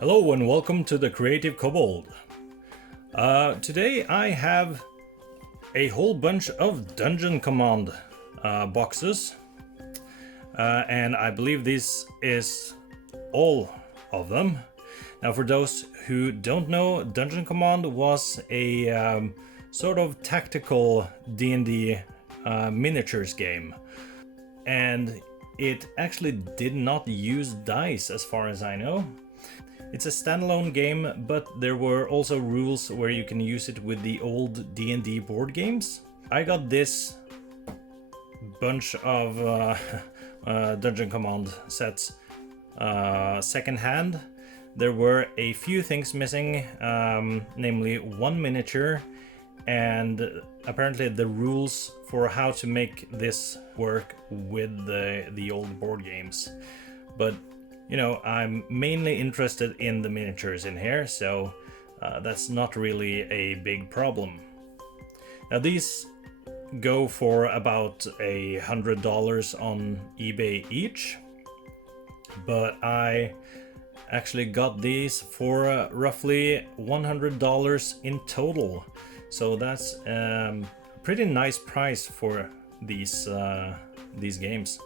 Hello and welcome to the Creative Kobold. Today I have a whole bunch of Dungeon Command boxes, and I believe this is all of them. Now, for those who don't know, Dungeon Command was a sort of tactical D&D miniatures game, and it actually did not use dice as far as I know. It's a standalone game, but there were also rules where you can use it with the old D&D board games. I got this bunch of Dungeon Command sets secondhand. There were a few things missing, namely one miniature, and apparently the rules for how to make this work with the old board games. But you know, I'm mainly interested in the miniatures in here, so that's not really a big problem. Now, these go for about $100 on eBay each, but I actually got these for roughly $100 in total, so that's a pretty nice price for these games.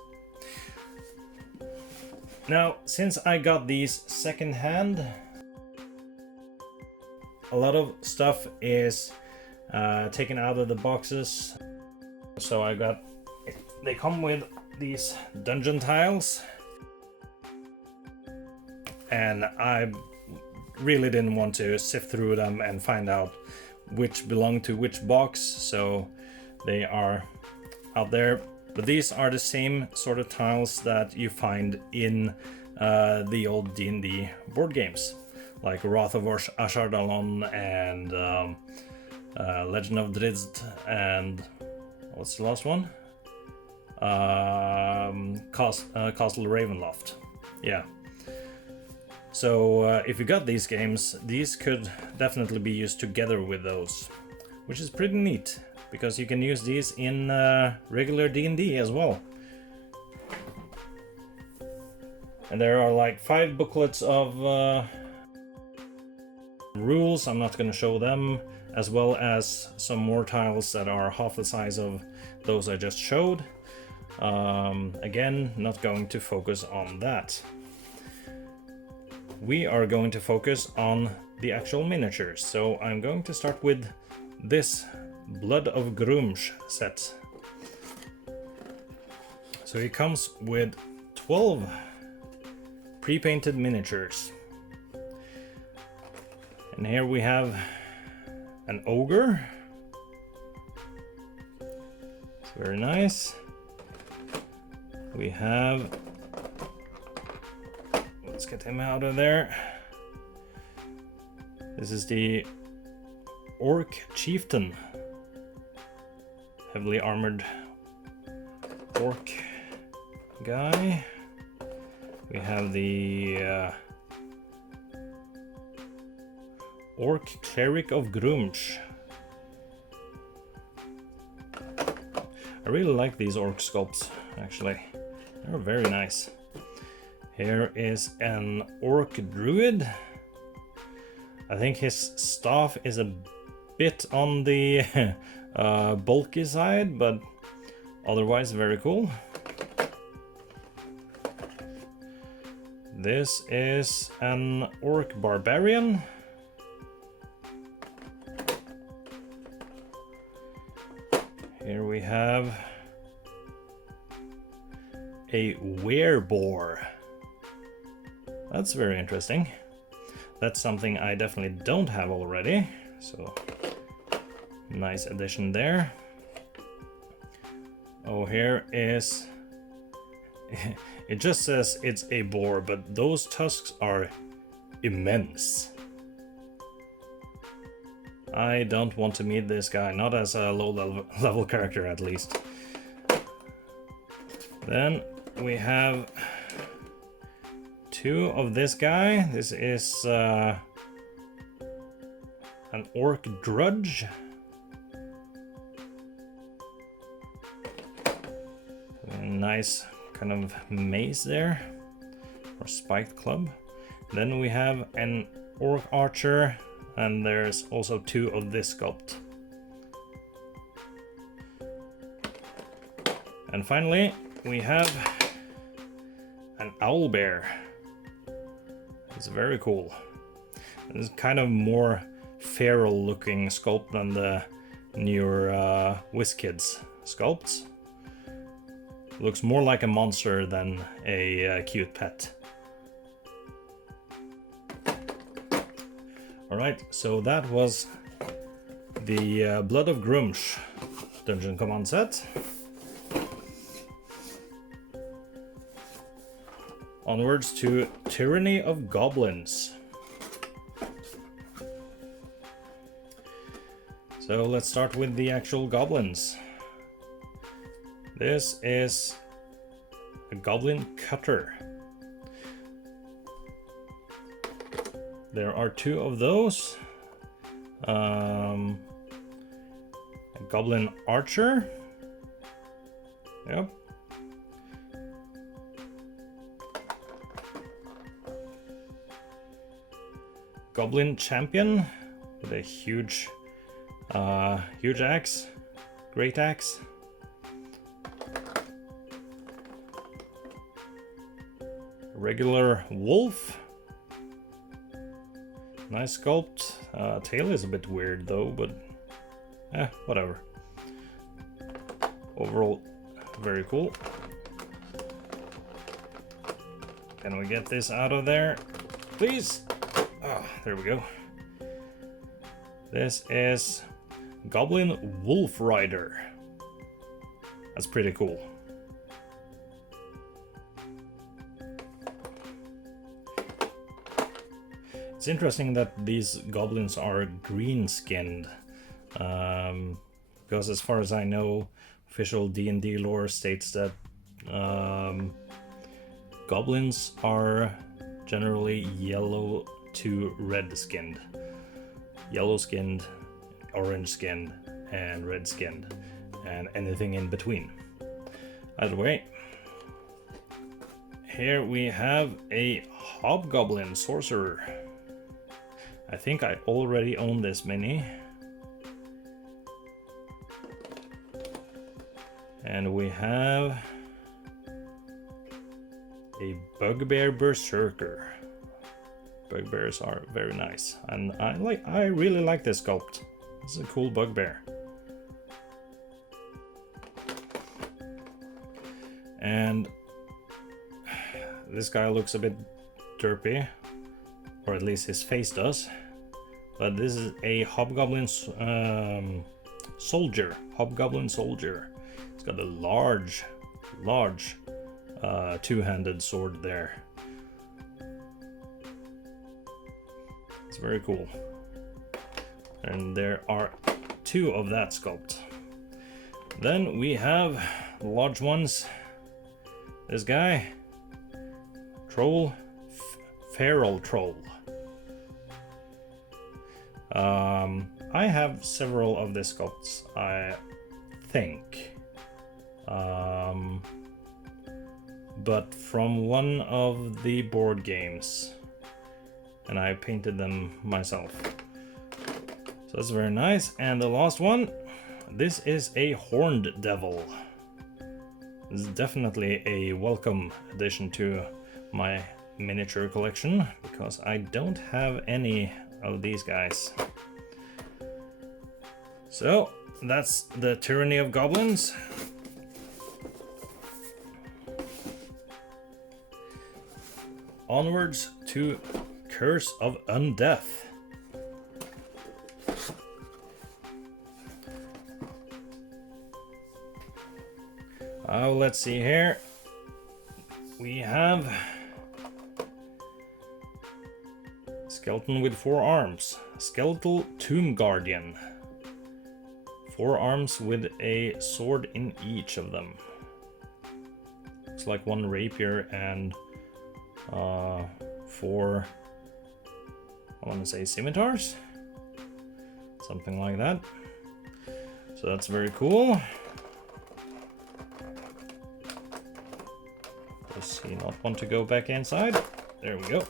Now, since I got these secondhand, a lot of stuff is taken out of the boxes. So they come with these dungeon tiles, and I really didn't want to sift through them and find out which belong to which box, so they are out there. But these are the same sort of tiles that you find in the old D&D board games, like Wrath of Ashardalon and Legend of Drizzt, and what's the last one? Castle Ravenloft. Yeah. So if you got these games, these could definitely be used together with those, which is pretty neat, because you can use these in regular D&D as well. And there are like 5 booklets of rules. I'm not going to show them, as well as some more tiles that are half the size of those I just showed. Again, not going to focus on that. We are going to focus on the actual miniatures. So I'm going to start with this Blood of Grooms set. So it comes with 12 pre-painted miniatures. And here we have an ogre. It's very nice. We have, let's get him out of there. This is the Orc Chieftain. Heavily armored orc guy. We have the Orc Cleric of Grooms. I really like these orc sculpts, actually. They're very nice. Here is an Orc Druid. I think his staff is a bit on the bulky side, but otherwise very cool. This is an Orc Barbarian. Here we have a Wereboar. That's very interesting. That's something I definitely don't have already, so nice addition there. Oh, here is... It just says it's a boar, but those tusks are immense. I don't want to meet this guy, not as a low level character at least. Then we have 2 of this guy. This is an Orc Drudge. A nice kind of mace there, or spiked club. Then we have an orc archer, and there's also 2 of this sculpt. And finally, we have an owl bear. It's very cool. It's kind of more feral looking sculpt than the newer WizKids sculpts. Looks more like a monster than a cute pet. Alright, so that was the Blood of Grooms Dungeon Command set. Onwards to Tyranny of Goblins. So let's start with the actual goblins. This is a goblin cutter. There are 2 of those. A goblin archer. Yep. Goblin champion with a huge axe, great axe. Regular wolf. Nice sculpt. Tail is a bit weird though, but whatever. Overall, very cool. Can we get this out of there, please? Ah, there we go. This is Goblin Wolf Rider. That's pretty cool. It's interesting that these goblins are green-skinned, because as far as I know, official D&D lore states that goblins are generally yellow to red-skinned. Yellow-skinned, orange-skinned, and red-skinned, and anything in between. Either way, here we have a Hobgoblin Sorcerer. I think I already own this mini. And we have a Bugbear Berserker. Bugbears are very nice, and I really like this sculpt. This is a cool bugbear. And this guy looks a bit derpy, or at least his face does. But this is a Hobgoblin soldier. Hobgoblin soldier. It's got a large two-handed sword there. It's very cool. And there are 2 of that sculpt. Then we have large ones. This guy, Troll, Feral Troll. I have several of the sculpts, I think. But from one of the board games, and I painted them myself. So that's very nice. And the last one, this is a Horned Devil. This is definitely a welcome addition to my miniature collection, because I don't have any of these guys. So that's the Tyranny of Goblins. Onwards to Curse of Undeath. Let's see here. We have Skeleton with 4 arms. Skeletal Tomb Guardian. 4 arms with a sword in each of them. Looks like 1 rapier and 4, I want to say scimitars? Something like that. So that's very cool. Does he not want to go back inside? There we go.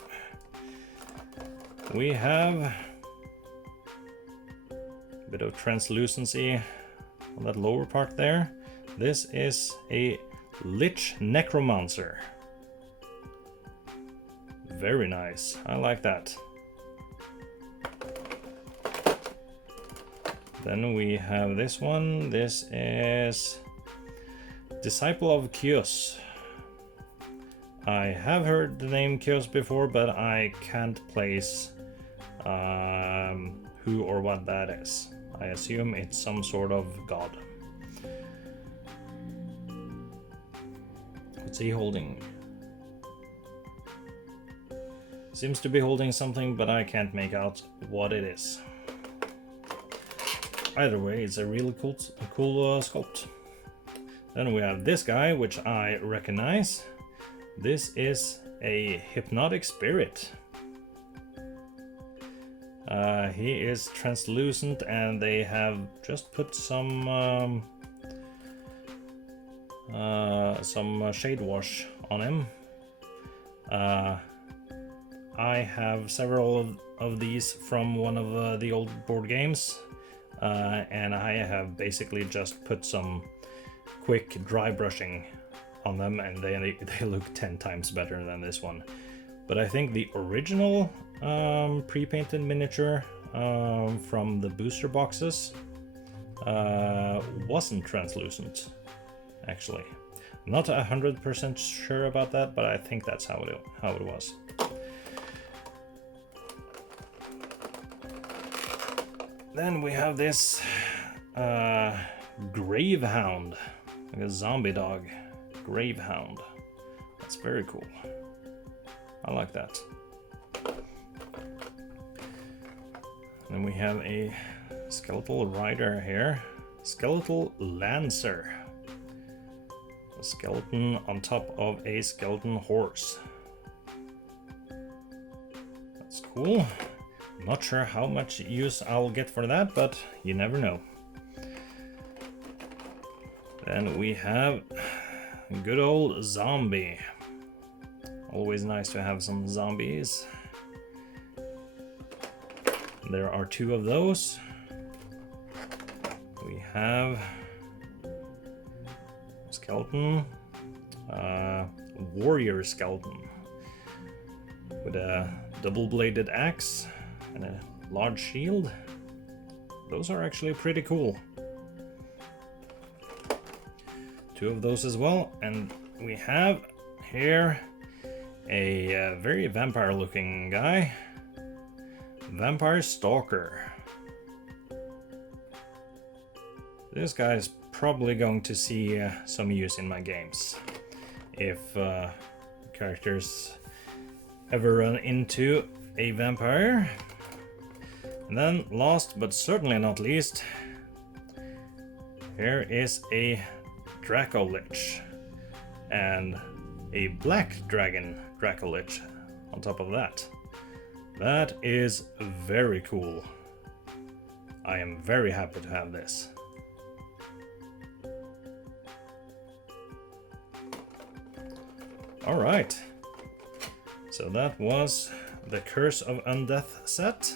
We have a bit of translucency on that lower part there. This is a Lich Necromancer. Very nice, I like that. Then we have this one. This is Disciple of Kios. I have heard the name Kios before, but I can't place who or what that is. I assume it's some sort of god. What's he holding? Seems to be holding something, but I can't make out what it is. Either way, it's a really cool sculpt. Then we have this guy, which I recognize. This is a hypnotic spirit. He is translucent, and they have just put some shade wash on him. I have several of these from one of the old board games, and I have basically just put some quick dry brushing on them, and they look 10 times better than this one. But I think the original pre-painted miniature from the booster boxes wasn't translucent, actually. Not 100% sure about that, but I think that's how it was. Then we have this Gravehound, like a zombie dog. Gravehound. That's very cool. I like that. Then we have a skeletal rider here. Skeletal Lancer. A skeleton on top of a skeleton horse. That's cool. Not sure how much use I'll get for that, but you never know. Then we have good old zombie. Always nice to have some zombies. There are 2 of those. We have skeleton, warrior skeleton with a double-bladed axe and a large shield. Those are actually pretty cool. 2 of those as well, and we have here a very vampire looking guy. Vampire Stalker. This guy is probably going to see some use in my games if characters ever run into a vampire. And then last but certainly not least, here is a Dracolich and a black dragon Dracolich on top of that. That is very cool. I am very happy to have this. Alright, so that was the Curse of Undeath set.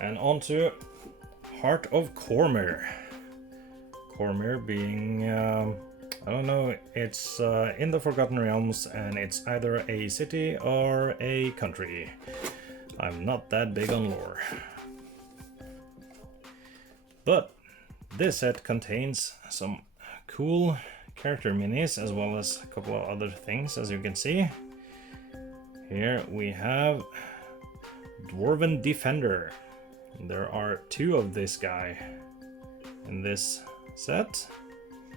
And on to Heart of Cormier. Cormier being, I don't know, it's in the Forgotten Realms, and it's either a city or a country. I'm not that big on lore. But this set contains some cool character minis as well as a couple of other things, as you can see. Here we have Dwarven Defender. There are 2 of this guy in this set.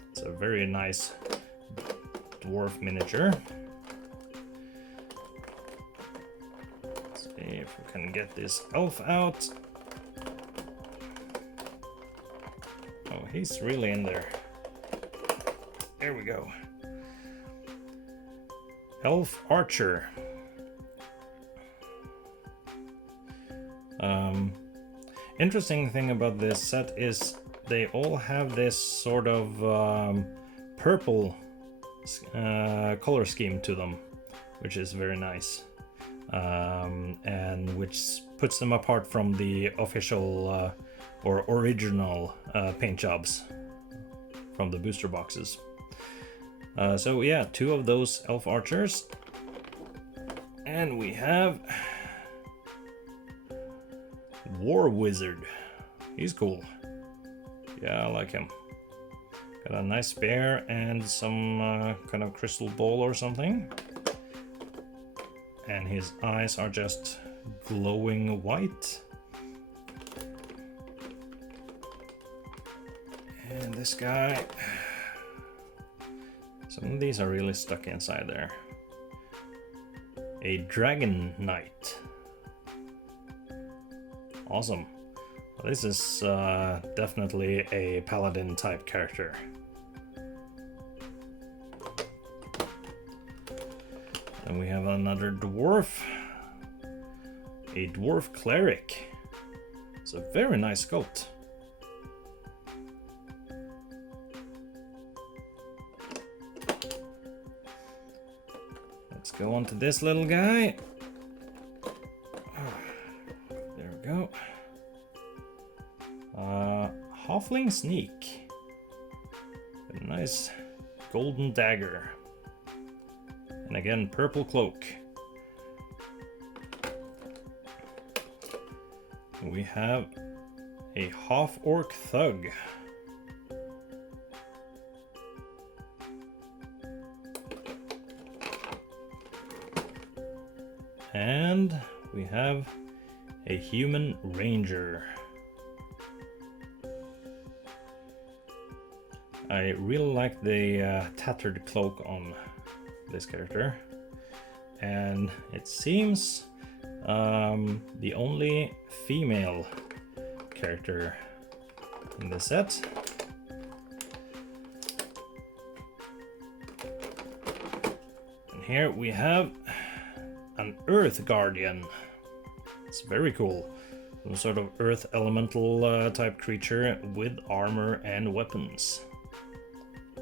It's a very nice dwarf miniature. Let's see if we can get this elf out. Oh, he's really in there. There we go. Elf Archer. Interesting thing about this set is they all have this sort of purple color scheme to them, which is very nice, and which puts them apart from the official or original paint jobs from the booster boxes. So yeah, 2 of those elf archers, and we have War Wizard. He's cool. Yeah, I like him. Got a nice spear and some kind of crystal ball or something. And his eyes are just glowing white. And this guy... Some of these are really stuck inside there. A Dragon Knight. Awesome. Well, this is definitely a paladin type character. Then we have another dwarf. A dwarf cleric. It's a very nice sculpt. Let's go on to this little guy. There we go. Halfling Sneak. A nice golden dagger. And again, purple cloak. We have a half-orc thug. And we have a human ranger. I really like the tattered cloak on this character, and it seems the only female character in the set. And here we have an Earth Guardian. It's very cool. Some sort of earth elemental type creature with armor and weapons.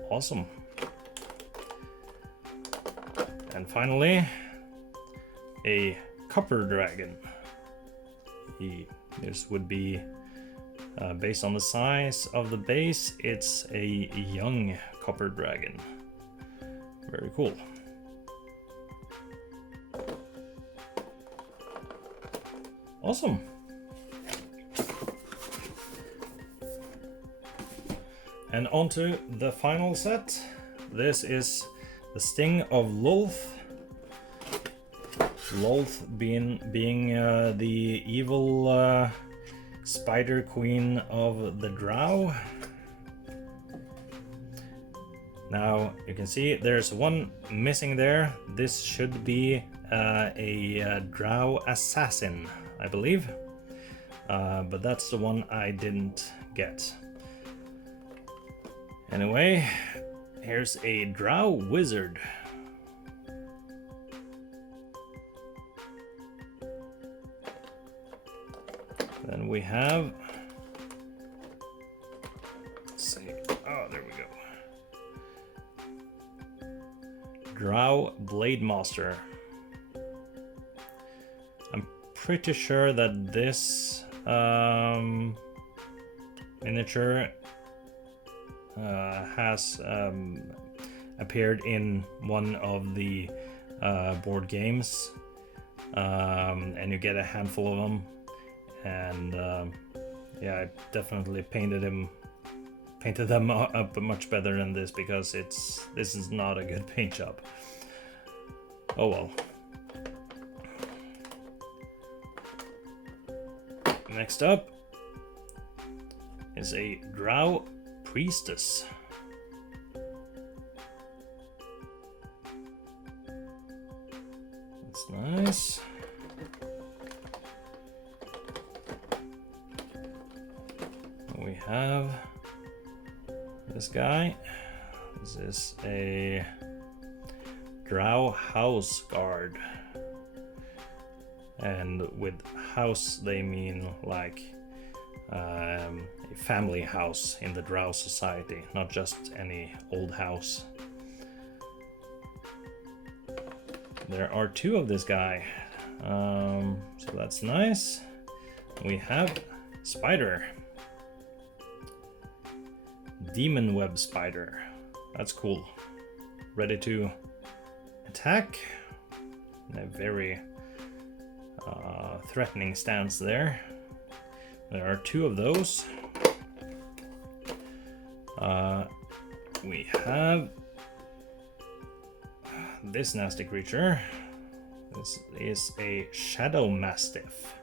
Awesome. And finally, a copper dragon. This would be, based on the size of the base, it's a young copper dragon. Very cool. Awesome. And on to the final set. This is the Sting of Loth. Loth being the evil spider queen of the Drow. Now you can see there's one missing there. This should be a Drow assassin, I believe, but that's the one I didn't get. Anyway, here's a Drow wizard. Then we have, let's see, oh, there we go. Drow Blade Master. I'm pretty sure that this miniature has appeared in one of the board games, and you get a handful of them. And yeah, I definitely painted them up much better than this, because this is not a good paint job. Oh well. Next up is a Drow priestess. That's nice. We have this guy. This is a Drow house guard, and with house they mean like a family house in the Drow society, not just any old house. There are 2 of this guy, so that's nice. We have spider, demon web spider. That's cool. Ready to attack in a very threatening stance there. There are 2 of those. We have this nasty creature. This is a shadow mastiff.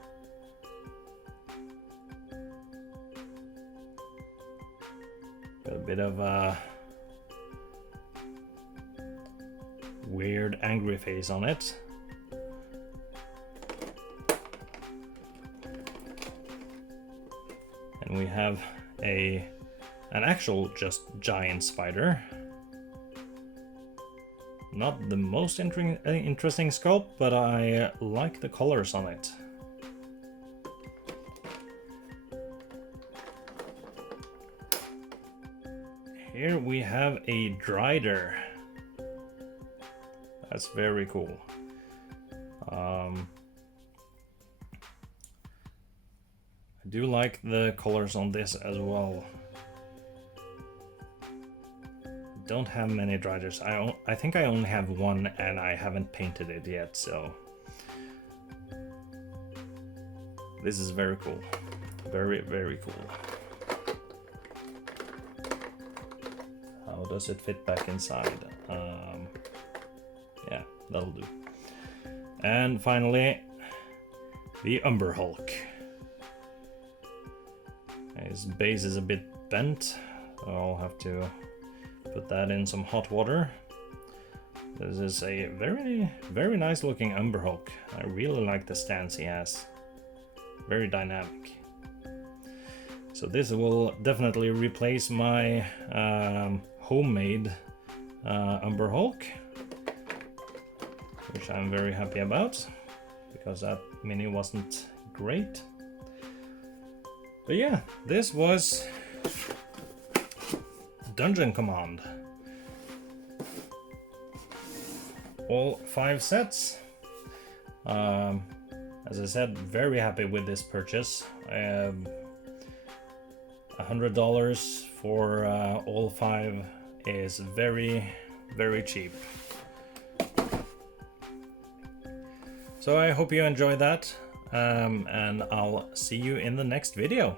Got a bit of a weird angry face on it. And we have an actual just giant spider. Not the most interesting sculpt, but I like the colors on it. Here we have a Drider. That's very cool. I do like the colors on this as well. Don't have many Driders. I think I only have 1 and I haven't painted it yet, so this is very cool. Very, very cool. How does it fit back inside? Yeah, that'll do. And finally, the Umber Hulk. His base is a bit bent, so I'll have to put that in some hot water. This is a very, very nice looking Umber Hulk. I really like the stance he has. Very dynamic. So this will definitely replace my homemade Umber Hulk, which I'm very happy about, because that mini wasn't great. But yeah, this was Dungeon Command. All 5 sets. As I said, very happy with this purchase. $100 for all 5 is very, very cheap. So I hope you enjoyed that, and I'll see you in the next video.